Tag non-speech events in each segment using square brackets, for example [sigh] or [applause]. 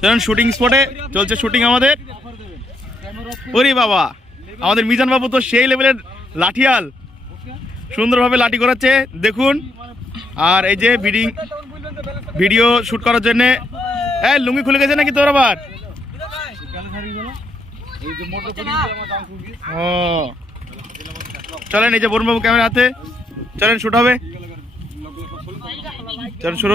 চলুন শুটিং স্পটে চলছে শুটিং আমাদের। ওরে বাবা, আমাদের মিজান বাবু তো সেই লেভেলের লাঠিয়াল। সুন্দরভাবে লাঠি করাচ্ছে দেখুন। আর এই যে ভিডিং ভিডিও শুট করার জন্য। এই, লুঙ্গি খুলে গেছে নাকি তোর আবার? ও। চলেন এই যে বরুণ বাবু ক্যামেরা হাতে। চলেন শুট হবে। চলেন, শুরু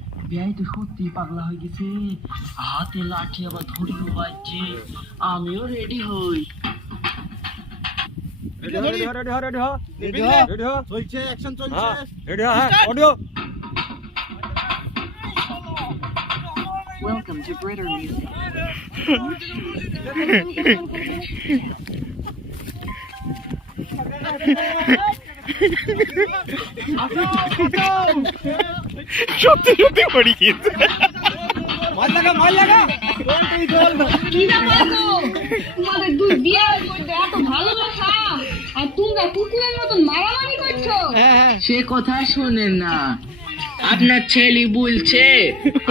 বিয়াই তো সত্যি পাগলা হয়ে গেছে হাতে লাঠি আবার ধরি বাজছে আমিও রেডি হই রেডি হ রেডি হ রেডি হ রেডি হ রেডি হ রেডি হ চলছে অ্যাকশন চলছে রেডি হ হ্যাঁ audio Welcome to Britter Music. [laughs] সত্যি সত্যি পড়ি গিয়েছে মার লাগা মার লাগা। কি ব্যাপার গো? তোমাদের দুই বিয়ের মধ্যে এত ভালোবাসা আর তোমরা কুকুরের মতন মারামারি করছ। সে কথা শোনেন না। আপনার ছেলে বলছে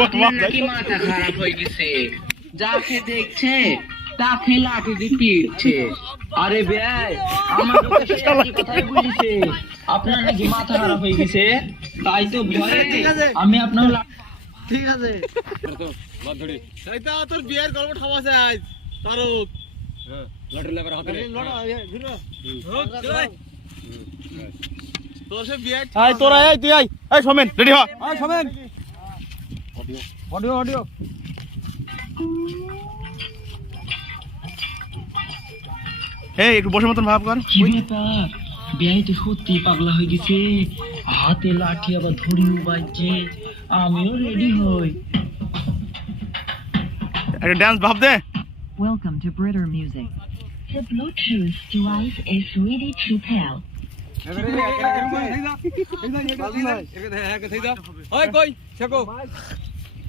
আপনার নাকি মাথা খারাপ হয়ে গেছে। যাকে দেখছে তাকে লাঠি দিয়ে পিটছে আরে ভাই আমার কথাই বলেছে। আপনার নাকি মাথা খারাপ হয়ে গেছে। তাই তো ভয়ে আমি আপনার ঠিক আছে। তোর বিয়ের গল্প ঠামাছে আজ। তারক। হ্যাঁ লটারি লাগার হাতে লড়া ধরো তোর তুই এই সমেন রেডি হ। আয় অডিও অডিও। এই একটু বসে মতন ভাব কর কি ব্যাপার বিয়াই তো সত্যি পাগলা হয়ে গেছে হাতে লাঠি আবার ধরিও বাজছে আমিও রেডি হই একটা ড্যান্স ভাব দে Welcome to Britter Music. The Bluetooth device is ready to pair.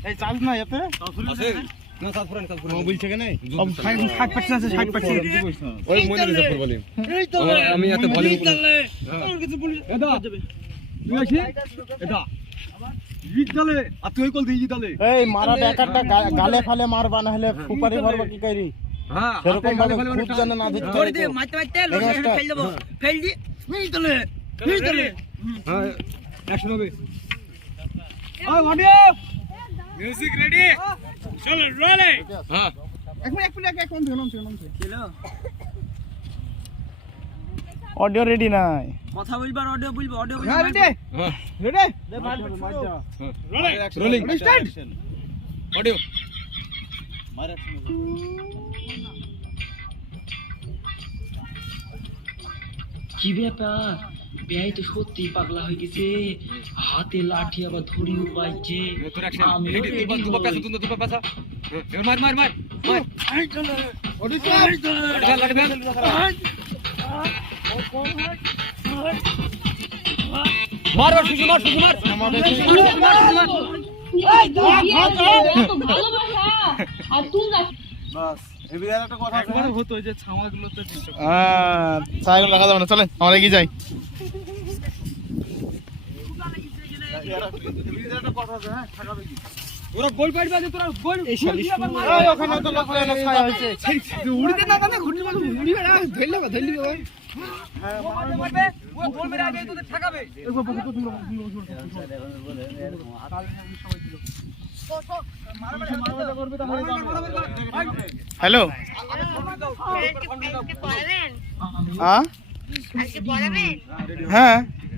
এই চাল না এতে মোবাইল থেকে নেই 60% আছে 60% আমি এত ভলিউম এই মারা ব্যাকারটা গালে ফালে মারবা না হলে সুপারি মারবা কি করি হ্যাঁ সেরকম ভাবে খুব জানে না দিতে হ্যাঁ। অ্যাকশন হবে ওই অডিও মিউজিক রেডি চলো রোলে হ্যাঁ। অডিও রেডি নাই। কথা বলবার অডিও বলব অডিও হ্যাঁ ready ready rolling start audio কি ব্যাপার? বিয়াই তো সত্যি পাগলা হয়ে গেছে। হাতে লাঠি আবার ধরিও মার মার মার মার। মার। মার মার তোমরা হ্যাঁ সাইকেল রাখা যাবে না চলেন আমরা এগিয়ে যাই। ওরা গোল পাইবা যে তোরা গোল এই ওখানে তো লোক ছায়া হয়েছে উড়িতে না না ঘুরতে মানে উড়িবে না ধরলে বা ধরলি ওই হ্যালো। হ্যাঁ? হ্যাঁ।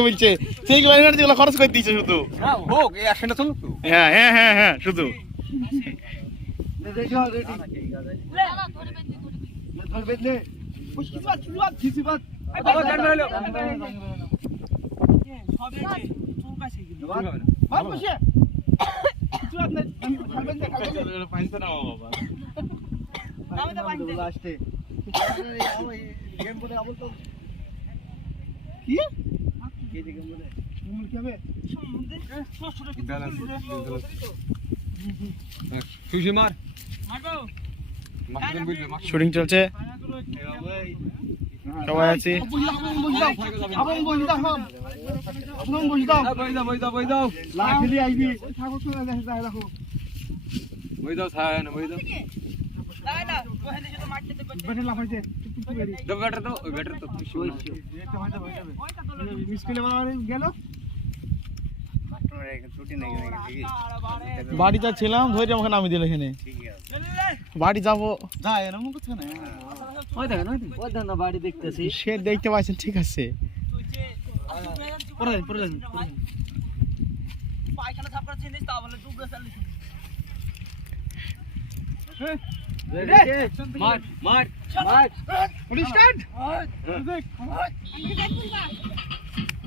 বলছে সেই লাইনার যেগুলো খরচ করে দিয়েছে শুধু হোক এই অ্যাকশনটা চলুক হ্যাঁ হ্যাঁ হ্যাঁ হ্যাঁ শুধু মার শুটিং চলছে সবাই আছি বই দাও ছায়া না বই দাও বাড়ি ছিলাম ধরে আমাকে নামিয়ে দিল এখানে। বাড়ি যাব। সে দেখতে পাচ্ছেন ঠিক আছে। মার মার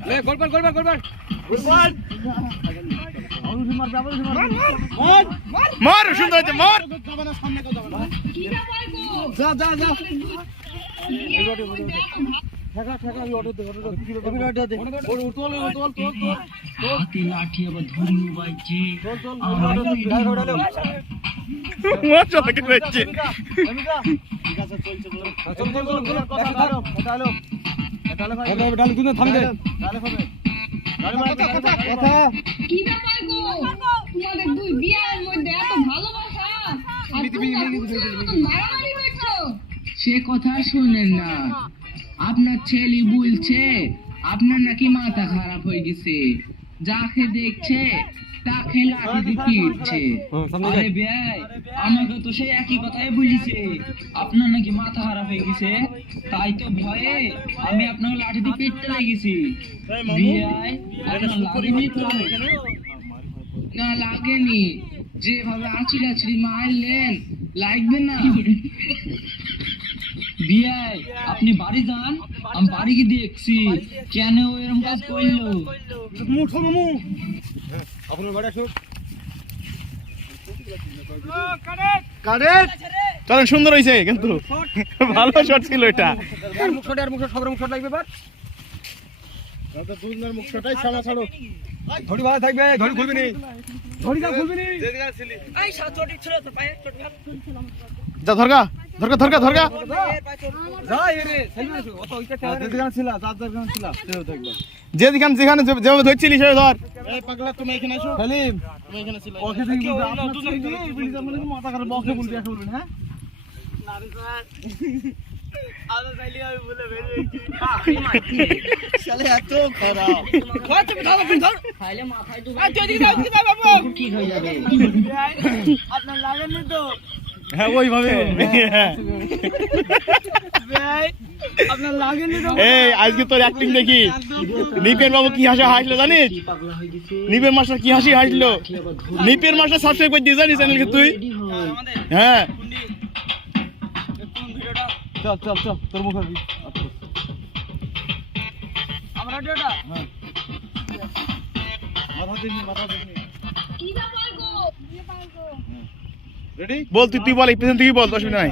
লে গোল গোল গোল গোল গোল মার সুন্দর হয়েছে মার। কি ব্যাপার গো? যা যা যা। হাতে লাঠি আবার বাইছে দুই বিয়ের মধ্যে এত ভালোবাসা। সে কথা শুনেন না। আপনার ছেলে বলছে আপনার নাকি মাথা খারাপ হয়ে গেছে। যাকে দেখছে তাকে লাঠি দিয়ে পিটছে আরে ভাই আমাকে তো সেই একই কথাই বলিছে। আপনার নাকি মাথা খারাপ হয়ে গেছে। তাই তো ভয়ে আমি আপনাকে লাঠি দিয়ে পিটতে লেগেছি বিয়াই আপনার লাগেনি তো না লাগেনি। যেভাবে আঁচড়ি আঁচড়ি মারলেন লাগবে না। বিয়াই আপনি বাড়ি যান আমি বাড়ি গিয়ে দেখছি। কেন এরকম কাজ করল? আপনার বাড়ি আসুক। চলেন সুন্দর হয়েছে কিন্তু। ভালো শট। ছিল এটা। মুখ শট আর মুখ শট সবার মুখ শট লাগবে এবার। ধরি ভালো থাকবে ধরি খুলবি নি ধরি খুলবি নি যা ধরগা। যা ওইটা যেখানে ছিল যার যেখানে যেখানে যেখানে যে- যেভাবে ধরছিলি সেভাবে ধর। সেলিম। ওকে দেখি আপনার মানে বলবি হ্যাঁ? তো ঠিক হয়ে যাবে হ্যাঁ ওইভাবে হ্যাঁ। এই আজকে তোর অ্যাক্টিং দেখি। নিপের বাবু কি হাসি হাসলো জানিস? কি পাগলা হয়ে গেছে নিপের মাস্টার কি হাসি হাসলো? নিপের মাস্টার সাবস্ক্রাইব করে দিয়ে জানিস চ্যানেলকে তুই? হ্যাঁ। চল চল চল তোর মুখ বল তুই তুই বল এই পেছন থেকে বল অসুবিধা নাই